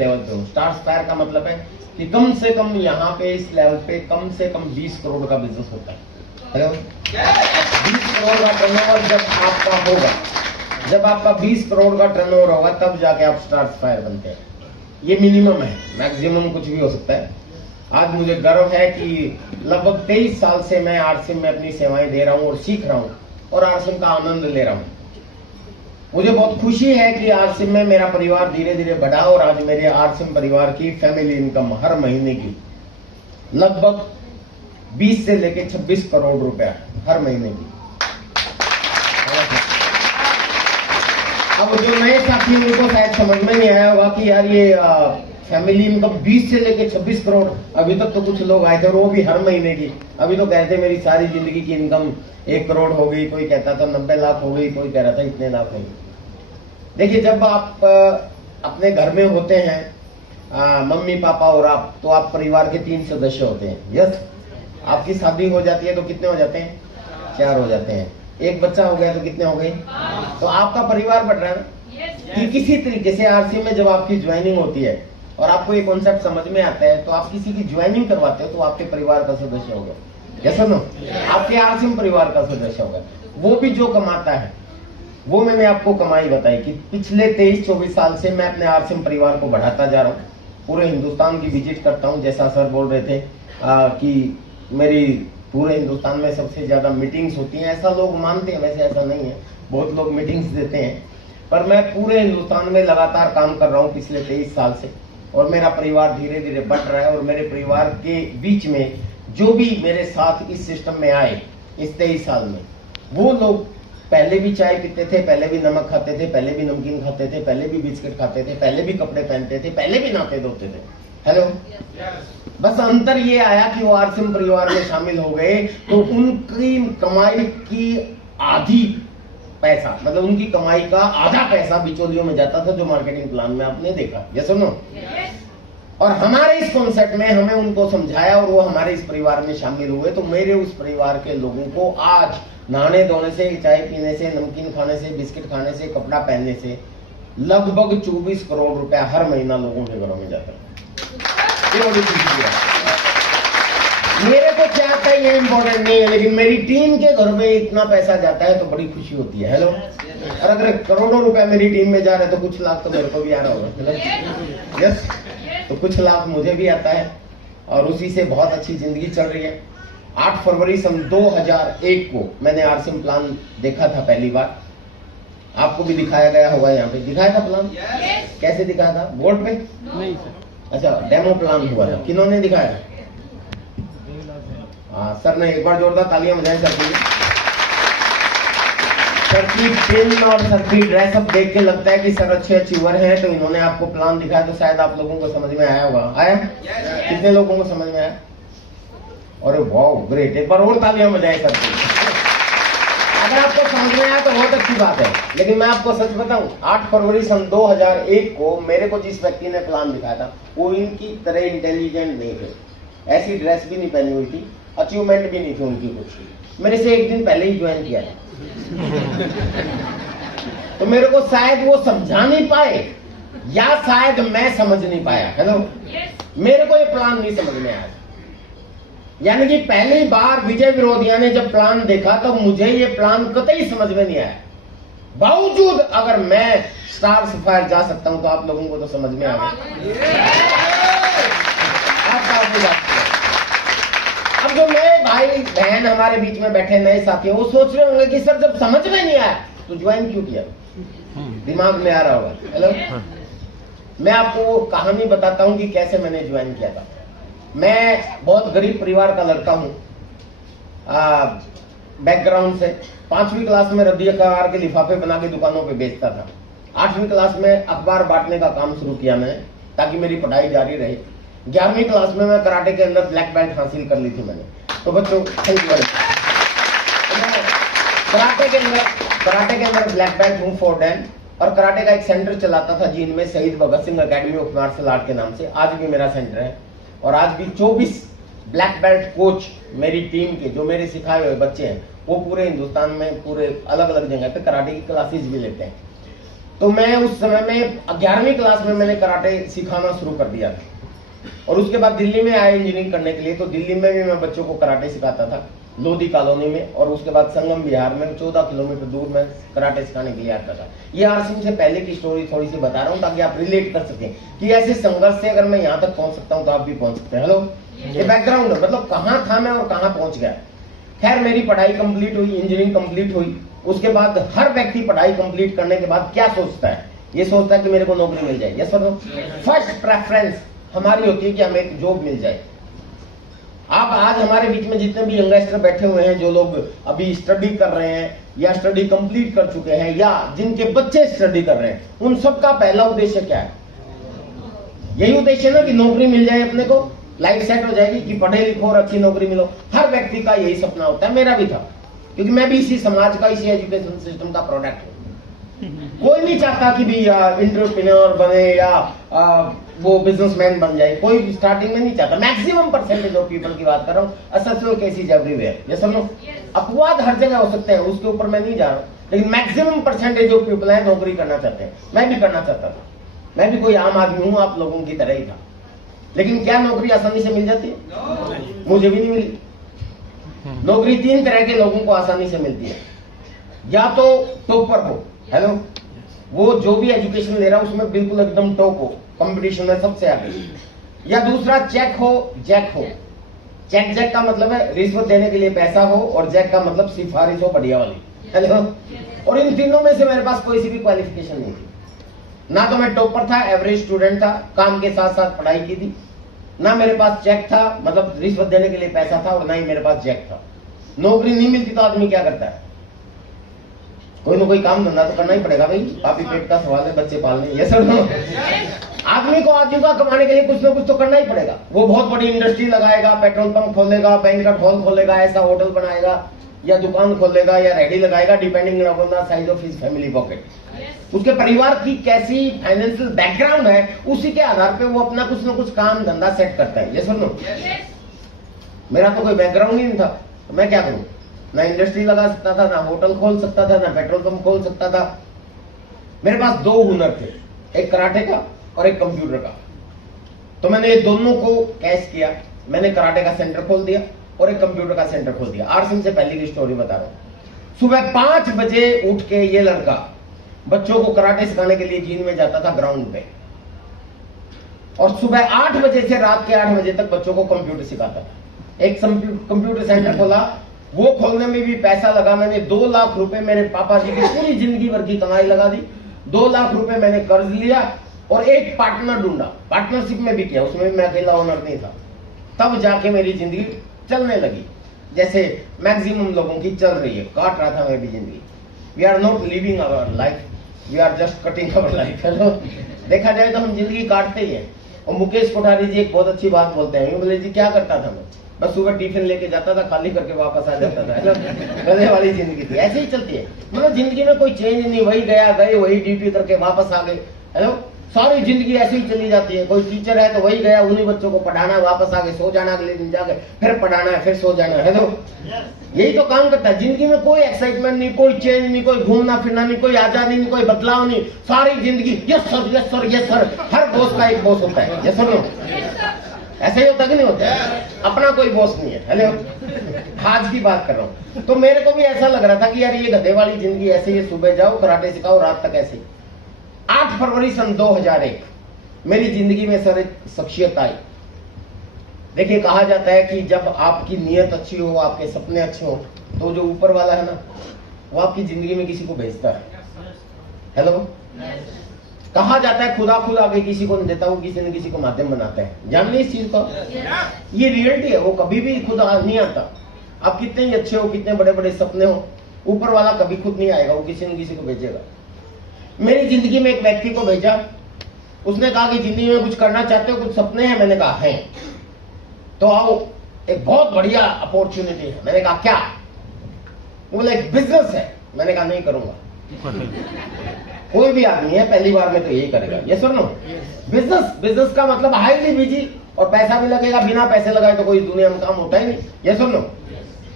Level पे हूँ। Stars fire का मतलब है कि कम से कम यहाँ पे इस लेवल पे कम से कम 20 करोड़ का बिजनेस होता है। हेलो, 20 करोड़ का टर्नओवर जब आपका 20 करोड़ का टर्नओवर होगा तब जाके आप स्टार्स फायर बनते हैं। ये मिनिमम है, मैक्सिमम कुछ भी हो सकता है। आज मुझे गर्व है कि लगभग 23 साल से मैं आरसीएम में अपनी सेवाएं दे रहा हूं और सीख रहा हूं और आरसीएम का आनंद ले रहा हूं। मुझे बहुत खुशी है कि आरसीएम में मेरा परिवार धीरे धीरे बढ़ा और आज मेरे आरसीएम परिवार की फैमिली इनकम हर महीने की लगभग 20 से लेकर 26 करोड़ रुपया हर महीने की। अब जो नए साथी उनको शायद समझ में नहीं आया होगा कि यार ये फैमिली इनकम 20 से लेके 26 करोड़। अभी तक तो कुछ लोग आए थे और वो भी हर महीने की। अभी तो कहते मेरी सारी जिंदगी की इनकम 1 करोड़ हो गई, कोई कहता था 90 लाख हो गई, कोई कह रहा था इतने लाख हो गई। देखिए, जब आप अपने घर में होते हैं मम्मी पापा और आप, तो आप परिवार के 3 सदस्य होते हैं। यस, आपकी शादी हो जाती है तो कितने हो जाते हैं? 4 हो जाते हैं। एक बच्चा हो गया तो कितने हो गए? तो आपका परिवार बढ़ रहा है ना। कि किसी तरीके से आरसीएम में जब आपकी ज्वाइनिंग होती है और आपको ये कॉन्सेप्ट समझ में आता है तो आप किसी की ज्वाइनिंग करवाते हो तो आपके परिवार का सदस्य हो गया। यस नो, आपके आरसीएम परिवार का सदस्य होगा। वो भी जो कमाता है, वो मैंने आपको कमाई बताई कि पिछले 23-24 साल से मैं अपने आरसीएम परिवार को बढ़ाता जा रहा हूँ। पूरे हिंदुस्तान की विजिट करता हूँ, जैसा सर बोल रहे थे कि मेरी पूरे हिंदुस्तान में सबसे ज्यादा मीटिंग्स होती हैं। ऐसा लोग मानते हैं, वैसे ऐसा नहीं है, बहुत लोग मीटिंग्स देते हैं, पर मैं पूरे हिंदुस्तान में लगातार काम कर रहा हूँ पिछले 23 साल से और मेरा परिवार धीरे धीरे बढ़ रहा है। और मेरे परिवार के बीच में जो भी मेरे साथ इस सिस्टम में आए इस 23 साल में, वो लोग पहले भी चाय पीते थे, पहले भी नमक खाते थे, पहले भी नमकीन खाते थे, पहले भी बिस्किट खाते थे, पहले भी कपड़े पहनते थे, पहले भी नहाते धोते थे। हेलो, बस अंतर ये आया कि वो आरसीएम परिवार में शामिल हो गए तो उनकी कमाई की आधी पैसा, मतलब उनकी कमाई का आधा पैसा बिचौलियों में जाता था, जो मार्केटिंग प्लान में आपने देखा। यस और नो? और हमारे इस कॉन्सेप्ट में हमने उनको समझाया और वो हमारे इस परिवार में शामिल हुए। तो मेरे उस परिवार के लोगों को आज नहाने धोने से, चाय पीने से, नमकीन खाने से, बिस्किट खाने से, कपड़ा पहनने से लगभग 24 करोड़ रुपया हर महीना लोगों के घरों में जाता है। ये बड़ी खुशी है। मेरे को क्या आता है ये इम्पोर्टेंट नहीं है, लेकिन मेरी टीम के घर में इतना पैसा जाता है तो बड़ी खुशी होती है। हेलो, और अगर करोड़ों रुपए मेरी टीम में जा रहे हैं तो कुछ लाख तो मेरे को भी आ रहा होगा। यस, तो कुछ लाख मुझे भी आता है और उसी से बहुत अच्छी जिंदगी चल रही है। 8 फरवरी सन 2001 को मैंने आरसीएम प्लान देखा था पहली बार। आपको भी दिखाया गया होगा, यहाँ पे दिखाया था प्लान। कैसे दिखाया था? बोर्ड पे नहीं सर। अच्छा, डेमो प्लान हुआ था। किन्होंने दिखाया? सर ने। एक बार जोरदार तालियां बजाएं सर के लिए। सर की पिन और सर की ड्रेसअप देख के लगता है कि सर अच्छे अचीवर हैं, तो इन्होंने आपको प्लान दिखाया तो शायद आप लोगों को समझ में आया होगा। आया? कितने लोगों को समझ में आया? अरे वाह, ग्रेट। एक बार और तालियां बजाएं सर के लिए। अगर आपको समझ में आया तो बहुत अच्छी बात है। लेकिन मैं आपको सच बताऊं, 8 फरवरी सन 2001 को मेरे को जिस व्यक्ति ने प्लान दिखाया था वो इनकी तरह इंटेलिजेंट नहीं थे, ऐसी ड्रेस भी नहीं पहनी हुई थी, अचीवमेंट भी नहीं थी उनकी कुछ। मेरे से एक दिन पहले ही ज्वाइन किया था तो मेरे को शायद वो समझा नहीं पाए या शायद मैं समझ नहीं पाया। हेलो, मेरे को ये प्लान नहीं समझ में आया। यानी कि पहली बार विजय विरोधिया ने जब प्लान देखा तो मुझे ये प्लान कतई समझ में नहीं आया। बावजूद अगर मैं स्टार्स फायर जा सकता हूं तो आप लोगों को तो समझ में आ गया। अब जो नए भाई बहन हमारे बीच में बैठे नए साथी, वो सोच रहे होंगे कि सर जब समझ में नहीं आया तो ज्वाइन क्यों किया? दिमाग में आ रहा होगा। हेलो, मैं आपको कहानी बताता हूं कि कैसे मैंने ज्वाइन किया था। मैं बहुत गरीब परिवार का लड़का हूं, बैकग्राउंड से। 5वीं क्लास में रद्दी अखबार के लिफाफे बना के दुकानों पे बेचता था। 8वीं क्लास में अखबार बांटने का काम शुरू किया मैंने, ताकि मेरी पढ़ाई जारी रहे। 11वीं क्लास में मैं कराटे के अंदर ब्लैक बेल्ट हासिल कर ली थी मैंने। तो बच्चों, थैंक यू। कराटे के अंदर ब्लैक बेल्ट हूँ 4 डैन, और कराटे का एक सेंटर चलाता था जींद में, Shaheed Bhagat Singh Academy of Martial Art के नाम से। आज भी मेरा सेंटर है और आज भी 24 ब्लैक बेल्ट कोच मेरी टीम के, जो मेरे सिखाए हुए बच्चे हैं, वो पूरे हिंदुस्तान में पूरे अलग अलग जगह पे कराटे की क्लासेस भी लेते हैं। तो मैं उस समय में 11वीं क्लास में मैंने कराटे सिखाना शुरू कर दिया था। और उसके बाद दिल्ली में आया इंजीनियरिंग करने के लिए, तो दिल्ली में भी मैं बच्चों को कराटे सिखाता था लोधी कॉलोनी में, और उसके बाद संगम बिहार में 14 किलोमीटर दूर में कराटे सिखाने के लिए आता था। ये आरसीएम से पहले की स्टोरी थोड़ी सी बता रहा हूँ ताकि आप रिलेट कर सकें कि ऐसे संघर्ष से अगर मैं यहाँ तक पहुंच सकता हूँ तो आप भी पहुंच सकते हैं। हेलो, ये बैकग्राउंड है, मतलब कहाँ था मैं और कहाँ पहुंच गया। खैर, मेरी पढ़ाई कंप्लीट हुई, इंजीनियरिंग कंप्लीट हुई। उसके बाद हर व्यक्ति पढ़ाई कंप्लीट करने के बाद क्या सोचता है? ये सोचता है कि मेरे को नौकरी मिल जाए। यस और नो? फर्स्ट प्रेफरेंस हमारी होती है कि हमें एक जॉब मिल जाए। आप आज हमारे बीच में जितने भी यंगस्टर बैठे हुए हैं, जो लोग अभी स्टडी कर रहे हैं या स्टडी कंप्लीट कर चुके हैं या जिनके बच्चे स्टडी कर रहे हैं, उन सबका पहला उद्देश्य क्या है? यही उद्देश्य ना कि नौकरी मिल जाए, अपने को लाइफ सेट हो जाएगी, कि पढ़े लिखो और अच्छी नौकरी मिलो। हर व्यक्ति का यही सपना होता है, मेरा भी था, क्योंकि मैं भी इसी समाज का, इसी एजुकेशन सिस्टम का प्रोडक्ट हूं। कोई नहीं चाहता कि भी एंटरप्रेन्योर बने या वो बिजनेसमैन बन जाए, कोई स्टार्टिंग में नहीं चाहता। मैक्सिमम परसेंटेज ऑफ पीपल की बात कर रहा हूँ, असक्सेसफुल केसेस एवरीवेयर। ये समझो, अपवाद हर जगह हो सकते हैं, उसके ऊपर मैं नहीं जा रहा हूँ, लेकिन मैक्सिमम परसेंटेज ऑफ पीपल है नौकरी करना चाहते हैं। मैं भी करना चाहता था, मैं भी कोई आम आदमी हूँ, आप लोगों की तरह ही था। लेकिन क्या नौकरी आसानी से मिल जाती है? मुझे भी नहीं मिली। नौकरी 3 तरह के लोगों को आसानी से मिलती है। या तो टॉपर हो, हेलो, वो जो भी एजुकेशन ले रहा है उसमें बिल्कुल एकदम टॉप हो, कंपटीशन में सबसे आगे। या दूसरा चेक हो, जैक हो। चेक का मतलब है रिश्वत देने के लिए पैसा हो, और जैक का मतलब सिफारिश हो बढ़िया वाली, हेलो। और इन तीनों में से मेरे पास कोई सी भी क्वालिफिकेशन नहीं थी। ना तो मैं टॉपर था, एवरेज स्टूडेंट था, काम के साथ साथ पढ़ाई की थी। ना मेरे पास चेक था, मतलब रिश्वत देने के लिए पैसा था, और ना ही मेरे पास चेक था। नौकरी नहीं मिलती तो आदमी क्या करता है? कोई ना कोई काम धंधा तो करना ही पड़ेगा भाई, पापी पेट का सवाल है, बच्चे पालने। ये सब आदमी को आजीविका कमाने के लिए कुछ ना कुछ तो करना ही पड़ेगा। वो बहुत बड़ी इंडस्ट्री लगाएगा, पेट्रोल पंप खोलेगा, बैंक्वेट हॉल खोलेगा, ऐसा होटल बनाएगा, या दुकान खोलेगा, या रेडी लगाएगा, depending on the size of his family pocket. उसके परिवार की कैसी फाइनेंशियल बैकग्राउंड है, उसी के आधार पे वो अपना कुछ ना कुछ काम धंधा सेट करता है। ये सुनो, मेरा तो कोई बैकग्राउंड ही नहीं था, तो मैं क्या करूं? ना इंडस्ट्री लगा सकता था, ना होटल खोल सकता था, ना पेट्रोल पंप खोल सकता था। मेरे पास 2 हुनर थे, एक कराटे का और एक कंप्यूटर का। तो मैंने ये दोनों को कैच किया। मैंने कराटे का सेंटर खोल दिया और एक कंप्यूटर का सेंटर खोल दिया। आरसीएम से पहले की स्टोरी बता रहा हूं। सुबह 5 बजे उठ के ये लड़का बच्चों को कराटे सिखाने के लिए जीन में जाता था ग्राउंड पे, और सुबह 8 बजे से रात के 8 बजे तक बच्चों को कंप्यूटर सिखाता था। एक कंप्यूटर सेंटर खोला, वो खोलने में भी पैसा लगा। मैंने 2 लाख रुपए मेरे पापा जी की पूरी जिंदगी भर की कमाई लगा दी। 2 लाख रुपए मैंने कर्ज लिया और एक पार्टनर ढूंढा, पार्टनरशिप में भी किया, उसमें भी मैं अकेला ओनर नहीं था। तब जाके मेरी जिंदगी चलने लगी, जैसे मैक्सिमम लोगों की चल रही है। काट रहा था मैं भी जिंदगी। We are not living our life, we are just cutting our life. Hello, देखा जाए तो हम जिंदगी काटते ही है। और मुकेश कोठारी जी एक बहुत अच्छी बात बोलते हैं, बोले जी क्या करता था मैं? बस सुबह टिफिन लेके जाता था, खाली करके वापस आ जाता था। हेलो, गधे वाली जिंदगी थी, ऐसे ही चलती है। मतलब जिंदगी में कोई चेंज नहीं, वही गया गए, वही ड्यूटी करके वापस आ गए। हेलो, सारी जिंदगी ऐसे ही चली जाती है। कोई टीचर है तो वही गया, उन्हीं बच्चों को पढ़ाना, वापस आ गए, सो जाना, अगले दिन जाके फिर पढ़ाना है, फिर सो जाना है। हेलो, यही तो काम करता है। जिंदगी में कोई एक्साइटमेंट नहीं, कोई चेंज नहीं, कोई घूमना फिरना नहीं, कोई आजादी नहीं, कोई बदलाव नहीं। सारी जिंदगी yes sir, yes sir, yes sir. हर बॉस का एक बॉस होता है। Yes sir, no? ऐसे ही होता कि नहीं होता? अपना कोई बॉस नहीं है। हेलो, आज की बात कर रहा हूं। तो मेरे को भी ऐसा लग रहा था कि यार ये गधे वाली जिंदगी ऐसे ही, सुबह जाओ कराटे सिखाओ, रात तक ऐसे ही। 8 फरवरी सन 2001 मेरी जिंदगी में सर एक शख्सियत आई। देखिए, कहा जाता है कि जब आपकी नीयत अच्छी हो, आपके सपने अच्छे हो, तो जो ऊपर वाला है ना, वो आपकी जिंदगी में किसी को भेजता है। हेलो, कहा जाता है खुदा खुद आगे किसी को नहीं देता, वो किसी न किसी को माध्यम बनाता है। जान ली इस चीज को? ये रियलिटी है, वो कभी भी खुद नहीं आता। आप कितने ही अच्छे हो, कितने बड़े बड़े सपने हो, ऊपर वाला कभी खुद नहीं आएगा, वो किसी न किसी को भेजेगा। मेरी जिंदगी में एक व्यक्ति को भेजा, उसने कहा कि जिंदगी में कुछ करना चाहते हो, कुछ सपने हैं? मैंने कहा है। तो आओ, एक बहुत बढ़िया अपॉर्चुनिटी है। मैंने कहा क्या? बोले एक बिजनेस है। मैंने कहा नहीं करूंगा। कोई भी आदमी है पहली बार में तो यही करेगा। ये सुनो, बिजनेस का मतलब हाईली बिजी, और पैसा भी लगेगा, बिना पैसे लगाए तो कोई दुनिया में काम होता ही नहीं। ये सुनो,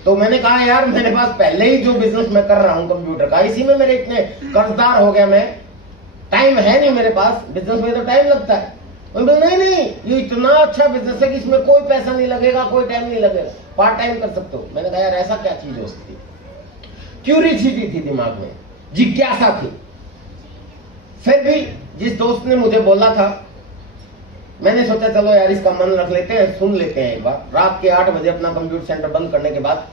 तो मैंने कहा यार मेरे पास पहले ही जो बिजनेस मैं कर रहा हूं कंप्यूटर का, इसी में मेरे इतने कर्जदार हो गया मैं टाइम है नहीं मेरे पास, बिजनेस में तो टाइम लगता है। नहीं नहीं, ये इतना अच्छा बिजनेस है कि इसमें कोई पैसा नहीं लगेगा, कोई टाइम नहीं लगेगा, पार्ट टाइम कर सकते हो। मैंने कहा यार ऐसा क्या चीज हो सकती, क्यूरियोसिटी थी दिमाग में, जिज्ञासा थी। फिर भी जिस दोस्त ने मुझे बोला था, मैंने सोचा चलो यार इसका मन रख लेते हैं, सुन लेते हैं एक बार। रात के 8 बजे अपना कंप्यूटर सेंटर बंद करने के बाद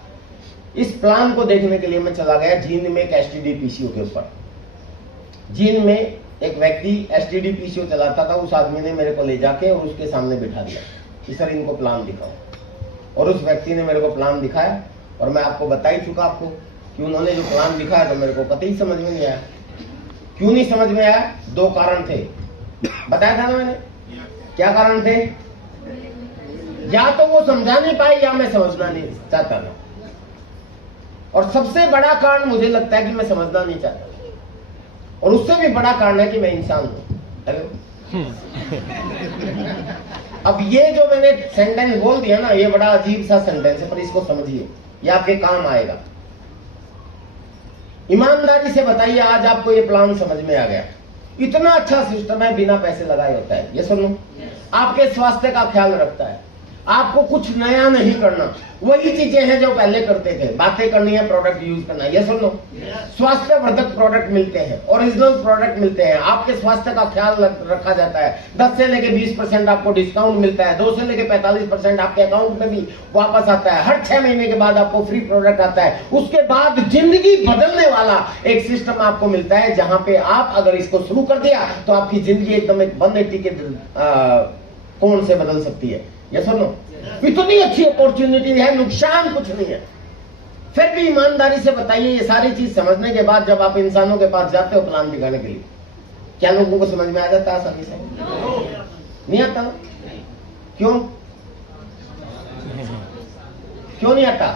इस प्लान को देखने के लिए मैं चला गया जींद में एक एसटीडी पीसीओ के ऊपर। जींद में एक व्यक्ति एसटीडी पीसीओ चलाता था, उस आदमी ने मेरे को ले जाके और उसके सामने बिठा दिया कि सर इनको प्लान दिखाओ। और उस व्यक्ति ने मेरे को प्लान दिखाया, और मैं आपको बता ही चुका आपको कि उन्होंने जो प्लान दिखाया तो मेरे को कतई समझ में नहीं आया। क्यों नहीं समझ में आया? 2 कारण थे, बताया था ना मैंने। क्या कारण थे? या तो वो समझा नहीं पाई या मैं समझना नहीं चाहता था। और सबसे बड़ा कारण मुझे लगता है कि मैं समझना नहीं चाहता, और उससे भी बड़ा कारण है कि मैं इंसान हूं। हेलो, अब ये जो मैंने सेंटेंस बोल दिया ना, ये बड़ा अजीब सा सेंटेंस है, पर इसको समझिए, ये आपके काम आएगा। ईमानदारी से बताइए, आज आपको ये प्लान समझ में आ गया। इतना अच्छा सिस्टम है, बिना पैसे लगाए होता है। ये सुनो, आपके स्वास्थ्य का ख्याल रखता है, आपको कुछ नया नहीं करना, वही चीजें हैं जो पहले करते थे। बातें करनी है, प्रोडक्ट यूज करना है। ये सुनो, स्वास्थ्यवर्धक प्रोडक्ट मिलते हैं, ओरिजिनल प्रोडक्ट मिलते हैं, आपके स्वास्थ्य का ख्याल रखा जाता है। 10 से लेके 20% आपको डिस्काउंट मिलता है, 2 से लेके 45% आपके अकाउंट में भी वापस आता है। हर 6 महीने के बाद आपको फ्री प्रोडक्ट आता है। उसके बाद जिंदगी बदलने वाला एक सिस्टम आपको मिलता है, जहां पे आप अगर इसको शुरू कर दिया तो आपकी जिंदगी एकदम एक 180 के कोण से बदल सकती है। ये सुनो, इतनी अच्छी अपॉर्चुनिटी है, नुकसान कुछ नहीं है। फिर भी ईमानदारी से बताइए, ये सारी चीज समझने के बाद जब आप इंसानों के पास जाते हो प्लान दिखाने के लिए, क्या लोगों को समझ में आ जाता है आसानी से? नहीं आता ना? क्यों क्यों नहीं आता?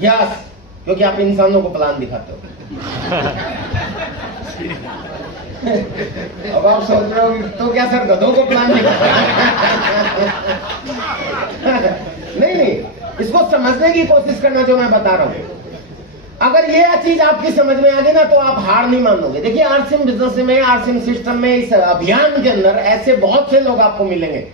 यस, क्योंकि आप इंसानों को प्लान दिखाते हो। अब आप सोच रहे हो तो क्या सर गधों को प्लान दिखाता? नहीं नहीं, इसको समझने की कोशिश करना जो मैं बता रहा हूं। अगर ये चीज आपकी समझ में आ गई ना, तो आप हार नहीं मानोगे। देखिए, आरसीएम बिजनेस में, आरसीएम सिस्टम में, इस अभियान के अंदर ऐसे बहुत से लोग आपको मिलेंगे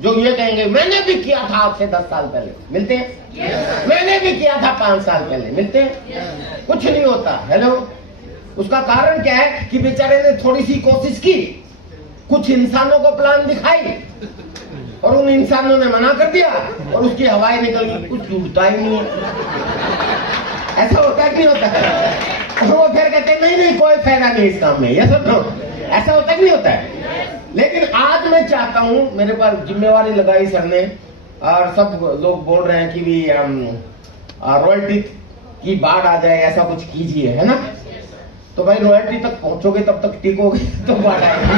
जो ये कहेंगे मैंने भी किया था आज से 10 साल पहले। मिलते हैं? yes. मैंने भी किया था 5 साल पहले। मिलते हैं? yes. कुछ नहीं होता। हेलो, उसका कारण क्या है कि बेचारे ने थोड़ी सी कोशिश की, कुछ इंसानों को प्लान दिखाई, और उन इंसानों ने मना कर दिया, और उसकी हवाएं निकल गई, कुछ टूटता ही नहीं है। ऐसा होता है कि नहीं होता है? वो फिर कहते हैं नहीं नहीं, कोई फायदा नहीं इस काम में। ये सब तो ऐसा होता है कि नहीं होता है? लेकिन आज मैं चाहता हूं, मेरे पर जिम्मेवारी लगाई सर ने, और सब लोग बोल रहे हैं कि भी रॉयल्टी की बाढ़ आ जाए, ऐसा कुछ कीजिए, है ना? तो भाई रॉयल्टी तक पहुंचोगे, तब तक टिकोगे तो बाढ़ आएगी।